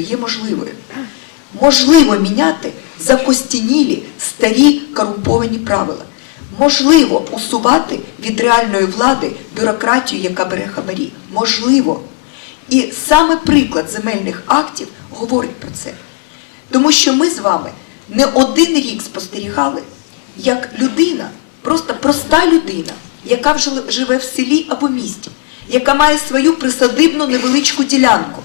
є можливою. Можливо міняти закостінілі старі корумповані правила. Можливо усувати від реальної влади бюрократію, яка бере хабарі. Можливо. І саме приклад земельних актів говорить про це. Тому що ми з вами не один рік спостерігали, як людина, просто проста людина, яка вже живе в селі або місті, яка має свою присадибну невеличку ділянку,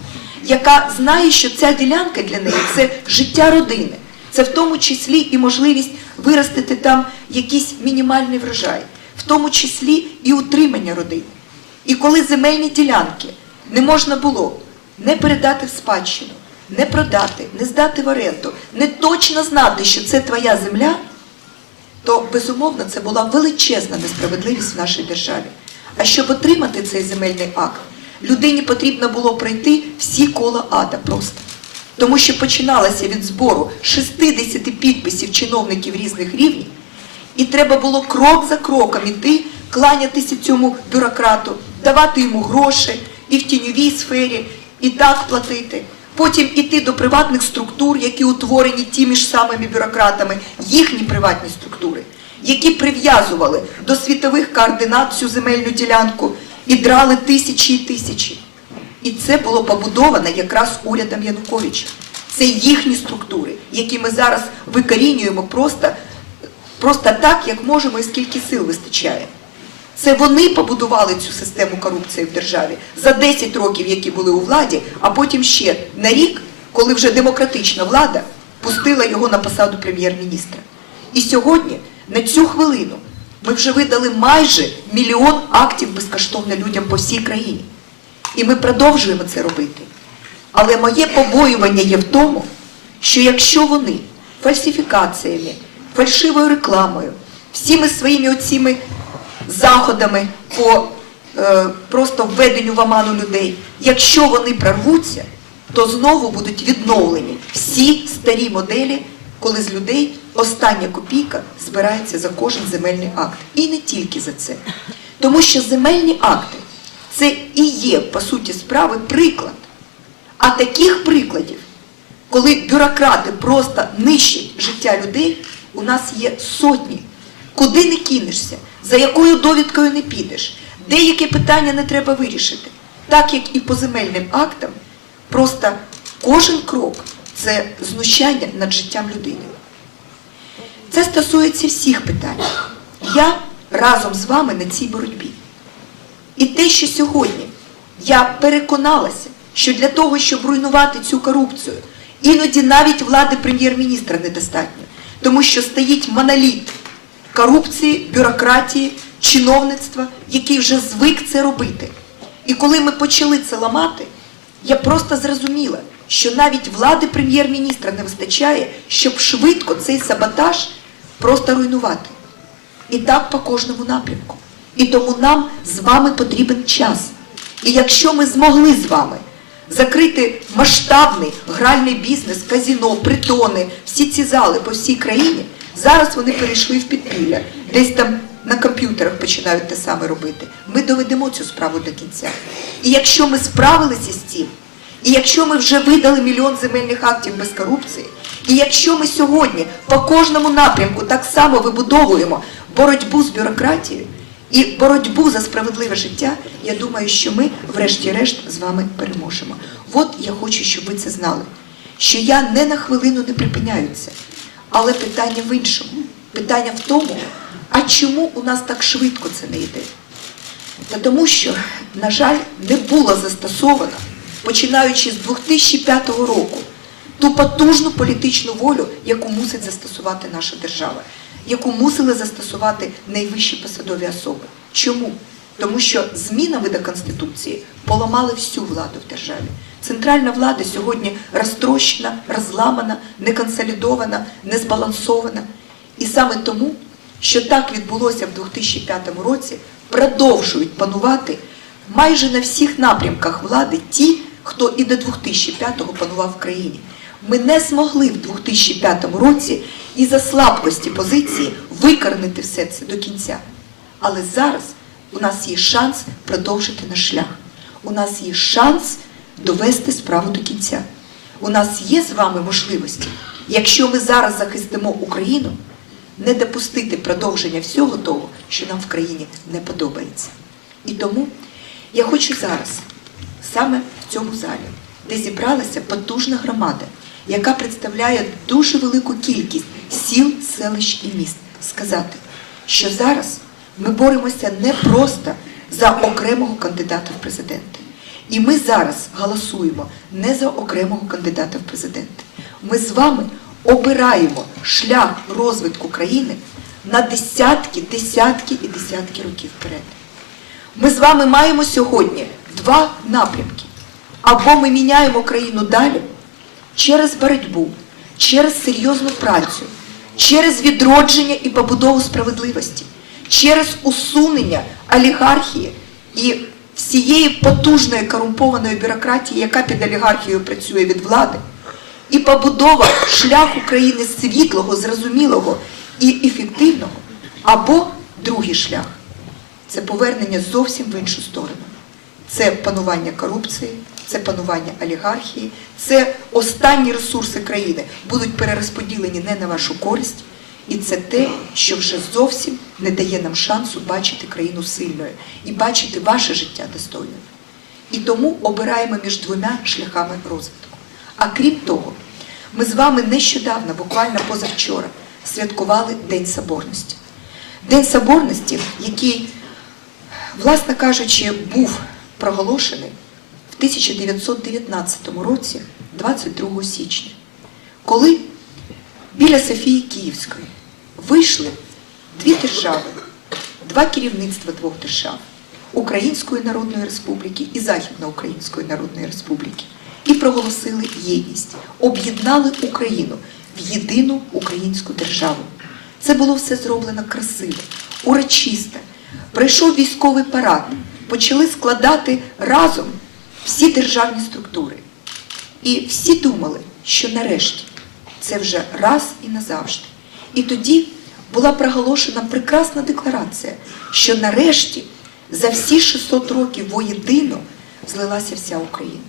яка знає, що ця ділянка для неї це життя родини, це в тому числі і можливість виростити там якийсь мінімальний врожай, в тому числі і утримання родини. І коли земельні ділянки не можна було не передати в спадщину, не продати, не здати в оренду, не точно знати, що це твоя земля, то безумовно це була величезна несправедливість в нашій державі. А щоб отримати цей земельний акт, людині потрібно було пройти всі кола ада просто. Тому що починалося від збору 60 підписів чиновників різних рівнів, і треба було крок за кроком іти, кланятися цьому бюрократу, давати йому гроші і в тіньовій сфері, і так платити. Потім іти до приватних структур, які утворені тими ж самими бюрократами, їхні приватні структури, які прив'язували до світових координат цю земельну ділянку і драли тисячі і тисячі. І це було побудовано якраз урядом Януковича. Це їхні структури, які ми зараз викорінюємо просто, просто так, як можемо і скільки сил вистачає. Це вони побудували цю систему корупції в державі за 10 років, які були у владі, а потім ще на рік, коли вже демократична влада пустила його на посаду прем'єр-міністра. І сьогодні, на цю хвилину, ми вже видали майже мільйон актів безкоштовно людям по всій країні. І ми продовжуємо це робити. Але моє побоювання є в тому, що якщо вони фальсифікаціями, фальшивою рекламою, всіми своїми оціми заходами по е, просто введенню в оману людей, якщо вони прорвуться, то знову будуть відновлені всі старі моделі, коли з людей остання копійка збирається за кожен земельний акт. І не тільки за це. Тому що земельні акти це і є, по суті справи, приклад. А таких прикладів, коли бюрократи просто нищать життя людей, у нас є сотні. Куди не кинешся, за якою довідкою не підеш, деякі питання не треба вирішити. Так як і по земельним актам, просто кожен крок це знущання над життям людини. Це стосується всіх питань. Я разом з вами на цій боротьбі. І те, що сьогодні я переконалася, що для того, щоб руйнувати цю корупцію, іноді навіть влади прем'єр-міністра недостатньо, тому що стоїть моноліт корупції, бюрократії, чиновництва, який вже звик це робити. І коли ми почали це ламати, я просто зрозуміла, що навіть влади прем'єр-міністра не вистачає, щоб швидко цей саботаж просто руйнувати. І так по кожному напрямку. І тому нам з вами потрібен час. І якщо ми змогли з вами закрити масштабний гральний бізнес, казіно, притони, всі ці зали по всій країні, зараз вони перейшли в підпілля, десь там на комп'ютерах починають те саме робити. Ми доведемо цю справу до кінця. І якщо ми справилися з цим, і якщо ми вже видали мільйон земельних актів без корупції, і якщо ми сьогодні по кожному напрямку так само вибудовуємо боротьбу з бюрократією і боротьбу за справедливе життя, я думаю, що ми, врешті-решт, з вами переможемо. От я хочу, щоб ви це знали, що я не на хвилину не припиняюся. Але питання в іншому. Питання в тому, а чому у нас так швидко це не йде? Та тому що, на жаль, не було застосовано, починаючи з 2005 року, ту потужну політичну волю, яку мусить застосувати наша держава, яку мусили застосувати найвищі посадові особи. Чому? Тому що змінами до Конституції поламали всю владу в державі. Центральна влада сьогодні розтрощена, розламана, неконсолідована, незбалансована. І саме тому, що так відбулося в 2005 році, продовжують панувати майже на всіх напрямках влади ті, хто і до 2005-го панував в країні. Ми не змогли в 2005 році із-за слабкості позиції викорнити все це до кінця. Але зараз у нас є шанс продовжити наш шлях. У нас є шанс довести справу до кінця. У нас є з вами можливості, якщо ми зараз захистимо Україну, не допустити продовження всього того, що нам в країні не подобається. І тому я хочу зараз, саме цьому залі, де зібралася потужна громада, яка представляє дуже велику кількість сіл, селищ і міст, сказати, що зараз ми боремося не просто за окремого кандидата в президенти. І ми зараз голосуємо не за окремого кандидата в президенти. Ми з вами обираємо шлях розвитку країни на десятки, десятки і десятки років вперед. Ми з вами маємо сьогодні два напрямки. Або ми міняємо країну далі через боротьбу, через серйозну працю, через відродження і побудову справедливості, через усунення олігархії і всієї потужної корумпованої бюрократії, яка під олігархією працює від влади, і побудова шляху країни світлого, зрозумілого і ефективного, або другий шлях це повернення зовсім в іншу сторону. Це панування корупції, це панування олігархії, це останні ресурси країни будуть перерозподілені не на вашу користь, і це те, що вже зовсім не дає нам шансу бачити країну сильною і бачити ваше життя достойним. І тому обираємо між двома шляхами розвитку. А крім того, ми з вами нещодавно, буквально позавчора, святкували День Соборності. День Соборності, який власне кажучи, був проголошений 1919 році, 22 січня, коли біля Софії Київської вийшли дві держави, два керівництва двох держав Української Народної Республіки і Західноукраїнської Народної Республіки і проголосили єдність, об'єднали Україну в єдину українську державу. Це було все зроблено красиво, урочисто. Прийшов військовий парад, почали складати разом всі державні структури. І всі думали, що нарешті це вже раз і назавжди. І тоді була проголошена прекрасна декларація, що нарешті за всі 600 років воєдино злилася вся Україна.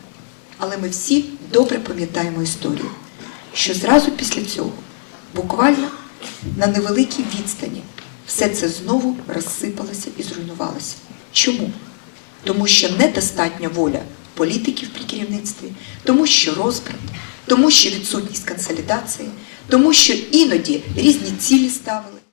Але ми всі добре пам'ятаємо історію, що зразу після цього, буквально на невеликій відстані, все це знову розсипалося і зруйнувалося. Чому? Тому що недостатня воля політиків при керівництві, тому що розбрат, тому що відсутність консолідації, тому що іноді різні цілі ставили.